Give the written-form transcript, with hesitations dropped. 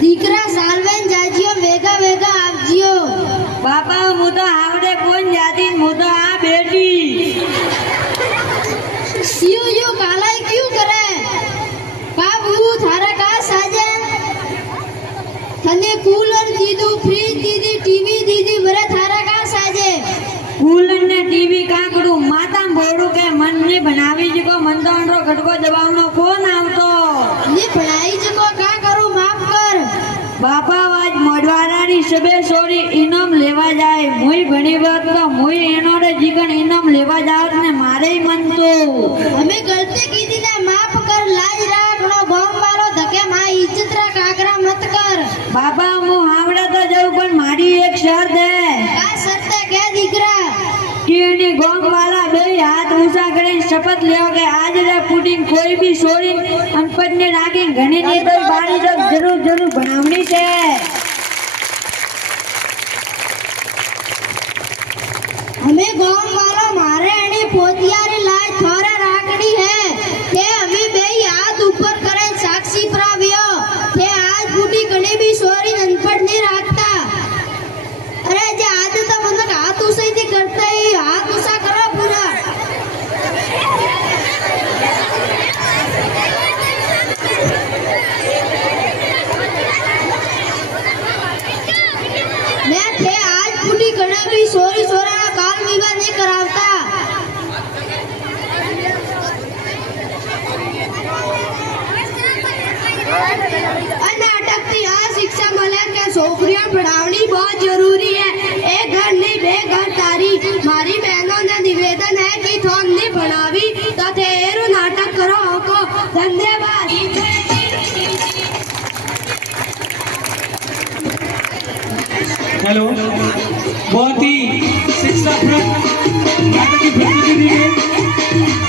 દીકરા સાલવેન જાજીઓ વેગા વેગા આવજીઓ બાપા હું તો આવડે કોણ જાતી હું તો આ બેટી યુ કાલાઈ ક્યું કરે બાબુ થારા કા સાજે તને કૂલર દીધું ફ્રીજ દીધી ટીવી દીધી બરે થારા કા સાજે કૂલર ને ટીવી કાકડું માતા ભોળું કે મન ની બનાવી જકો મન તો અંડરો ઘટકો દબાવનો કોણ આવતો ની ભણાઈ જકો કા કરું માફ કર બાપા આજ મોઢવારાની સબે સોરી ઇનામ લેવા જાય મુઈ ઘણી વાત તો મુઈ એનોડે જીગણ ઇનામ લેવા જાવ ને મારે મન તો અમે ગલતી કીધી ને માફ કર લાજ રાખનો ગોમ વાળો ધકે માં ઇજ્જત રાખ આગ્રા મત કર બાપા હું હાવડા તો જઉં પણ મારી એક શરત હે કા શરતે કે દીકરા કે એને ગોમ વાળા બે હાથ ઊંચા કરીને શપથ લેવો કે આજ રે પુટિંગ કોઈ બી સોરી અનપઢ ને રાખી ઘણી ની તો બારી તો જરૂર ભણાવણી છે અમે ગોમ वालों मारे अणी पोतियारी लाज थोरे राखड़ी है ते अमी बे हाथ ऊपर करे साक्षी प्राव्यो ते आज बूटी कने भी सोरी अनपढ़ नहीं राखता अरे जे आज तो मतलब हाथ उसे ही करता ही हाथ उसा करो पूरा मैं थे आज बूटी कने भी सोरी सोरा काल विवाह नहीं करावता नाटक की आ शिक्षा मिले के छोकरियां पढ़ावनी बहुत जरूरी है एक घर नहीं बे घर तारी मारी बहनों ने निवेदन है कि थोन नहीं बनावी तो तेरो नाटक करो को धन्यवाद हेलो बहुत ही शिक्षाप्रद नाटक की प्रस्तुति दी गई